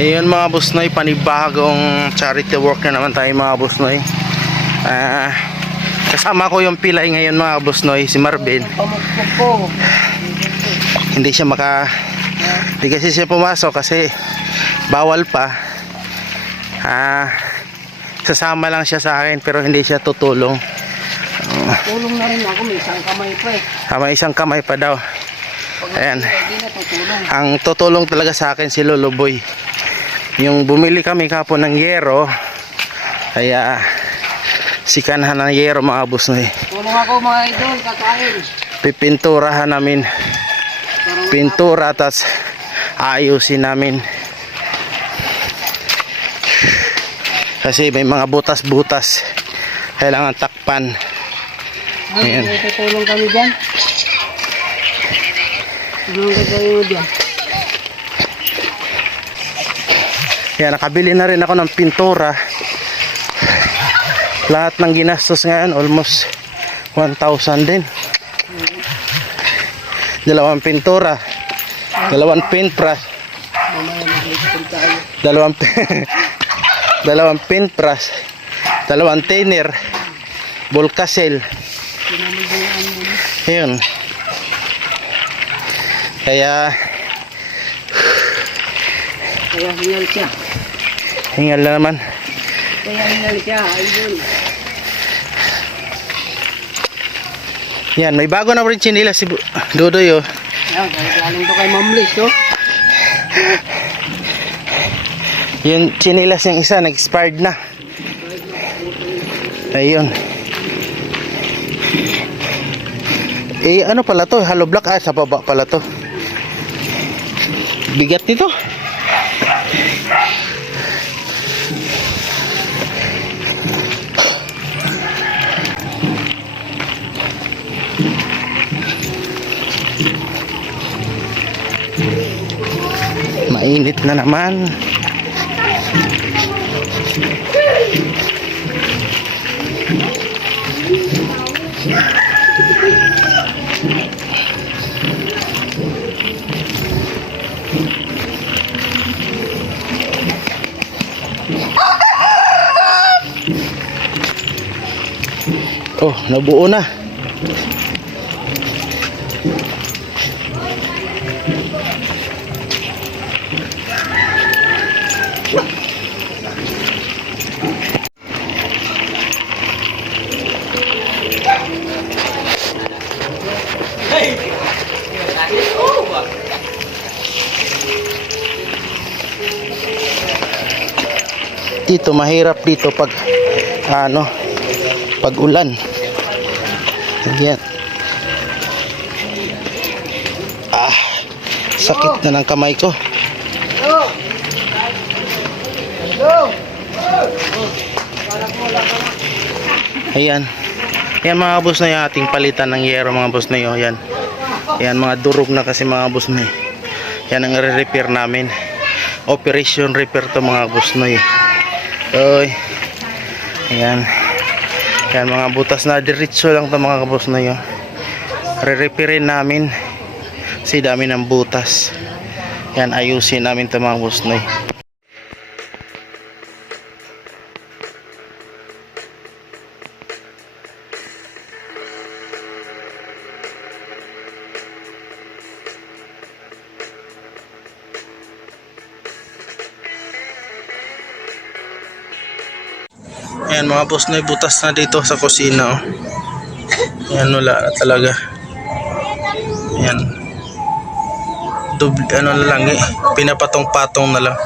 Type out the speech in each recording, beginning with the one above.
Ayun mga busnoy, panibagong charity work na naman tayo mga busnoy. Kasama ko yung pilay ngayon mga busnoy, si Marvin. Hindi siya hindi kasi siya pumasok kasi bawal pa. Sasama lang siya sa akin pero hindi siya tutulong. Tulong na rin ako, may isang kamay pa eh. May isang kamay pa daw. Ayan. Hindi na tutulong. Ang tutulong talaga sa akin si Lolo Boy. Yung bumili kami kapon ng yero, kaya sikanhan ng yero mga busnoy. Tulong ako mga idol, kakain. Pipinturahan namin. Pintura, tas ayusin namin. Kasi may mga butas-butas kailangan takpan. Ayan. Tutulong kami dyan. Tulong gagawin mo dyan. Kaya nakabili na rin ako ng pintura. Lahat ng ginastos ngayon almost 1,000 din. Dalawang pintura, dalawang paintbrush, dalawang paintbrush, dalawang thinner, Volcacel. Ayun. Kaya hingal siya. Hingal na naman. Kaya hingal siya, idol. Yan, may bago na rin chinila si Dodoy oh. Yan, galing to kay Ma'am Liz oh. Yung chinilas yung isa nag-expired na. Ayun. Ano pala to? Hollow block. Sa baba pala to. Bigat nito. Mainit na naman. Oh, nabuo na. Dito mahirap dito pag pag ulan. Ayan. Sakit na ng kamay ko. Ayan. Ayan mga boss na yung ating palitan ng yero mga boss na yun. Ayan. Ayan mga durog na kasi mga boss na yun. Yan ang re-repair namin. Operation repair to mga boss na yun. Oy. Ayan. Ayan mga butas na diretso lang to mga boss na yun. Re-repairin namin. Kasi dami ng butas. Ayan ayusin namin to mga boss na yun. Ayan mga boss na butas na dito sa kusina oh. Ayan wala na talaga. Ayan. Ano na lang pinapatong-patong na lang.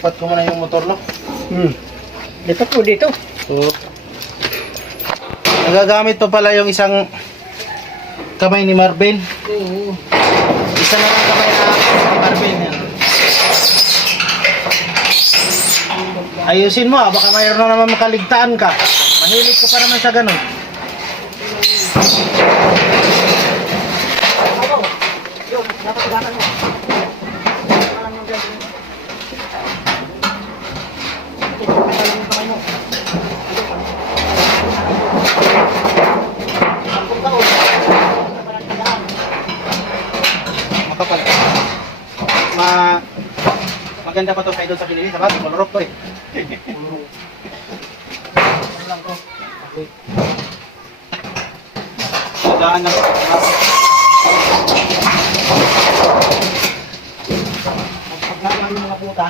lipat ko muna yung motor, no? Lipat ko dito. So, nagagamit pa pala yung isang kamay ni Marvin. Oo. Isa na lang kamay na ni Marvin. Yan. Ayusin mo, baka mayroon na naman makaligtaan ka. Mahilig ka pa naman sa ganun. Dapat gana mo. Makapal. Maganda pa to kay doon sa pinili. Sabat, malurok to eh. Daan lang. Pagkakaan yung mga puta.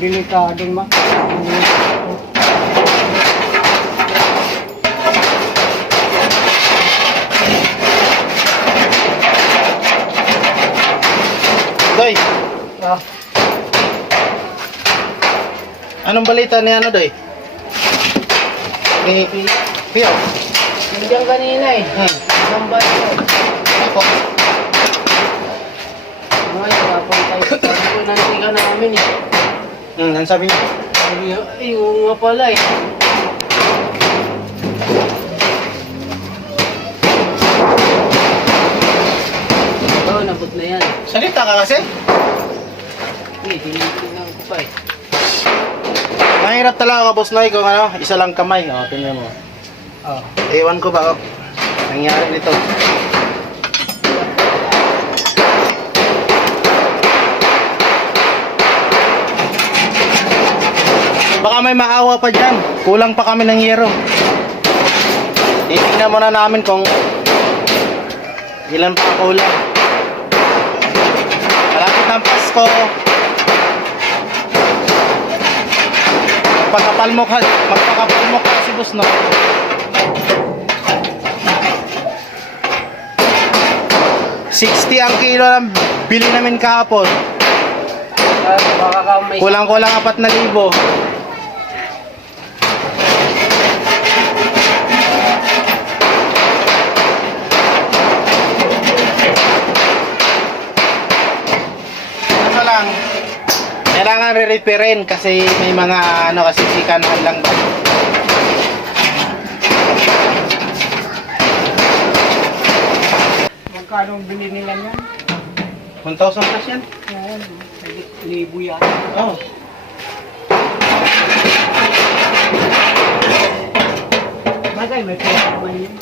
Delikadong ma. Doy, Ah, anong balita ni ano, Doy? Ni Pio. nandiyan kanina eh. Sambal ko. Ako. Ngayon, napunta tayo. Sabi ko, nandiyan ka namin eh. Ano sabi niya? Ay, oo nga pala eh. Oo, nabot na yan. Salita ka kasi? Eh, tinitingnan ko pa eh. Mahirap talaga, Boss Noy, kung ano, isa lang kamay. O, tingnan mo. Ah. Ewan ko ba, nangyari nito. Baka may maawa pa dyan. Kulang pa kami ng yero. Titingnan muna namin kung ilan pa kulang. Malapit ng Pasko. Magpakapal mo ka si Boss, no? $60 ang kilo ng bili namin kahapon. Baka ka may... Kulang-kulang 4,000. Ano lang, kailangan re-repairin kasi may mga ano kasi sikanan lang ba. Magkano bili nila yan? 1,000 plus yan? Yan, libo yan. Oo. Bagay, may pera naman yan.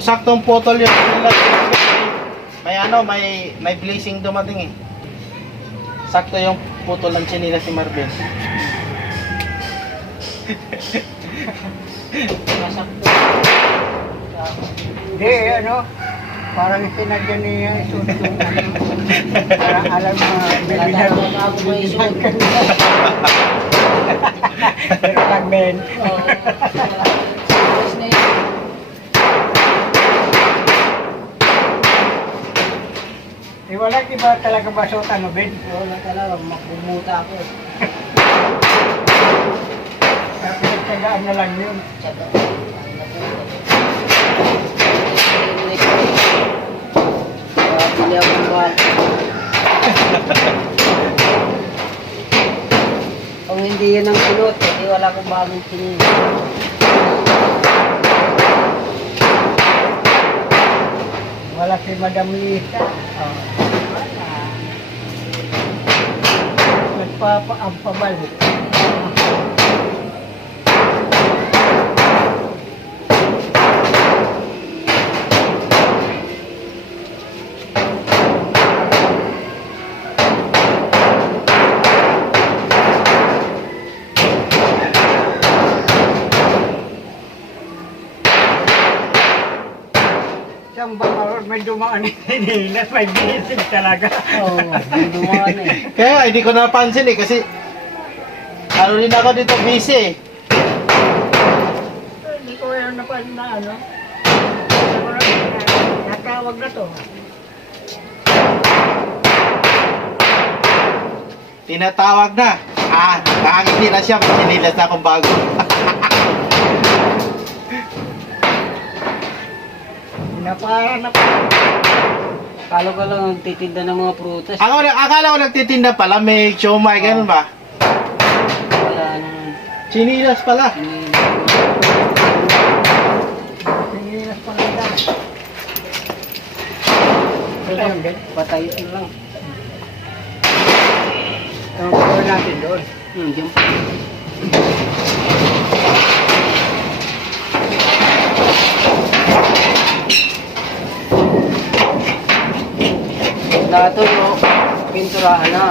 saktong putol yun. May ano, may blazing dumating eh. Sakto yung putol ng chinilas ni Marvin. Masakto. Hindi, ano, parang sinadya niya isuot yung ano. Parang alam mo, may Talaga ako may isuot. Pero lang, Ben. Oo. Serious na yun. Eh, wala iba talaga basot, ano, Ben? Wala talaga, makumuta ako eh. Pero pinagtsagaan na lang yun. Tsaka, pili akong bago. Kung hindi yan ang kulot, hindi wala akong bagong tingin. Wala si Madam Lisa. Oh. Nagpapabalik. Siyang ba may dumaan Nilas, may binisig talaga. Oo, yung dumaan eh. Kaya hindi ko napansin eh kasi ano rin ako dito busy eh. Hindi ko yan napansin na ano. Natawag na to. Tinatawag na. Nakangiti na siya. Sinilas na akong bago. Napara na Akala ko lang nagtitinda ng mga prutas. Akala ko nagtitinda pala. May siomay, ganun ba? Wala naman. Sinilas pala. Sinilas pa lang dyan. Ayun, Ben. Patay ito lang. Tawag natin doon. Diyan pa. Lahat no, pinturahan na.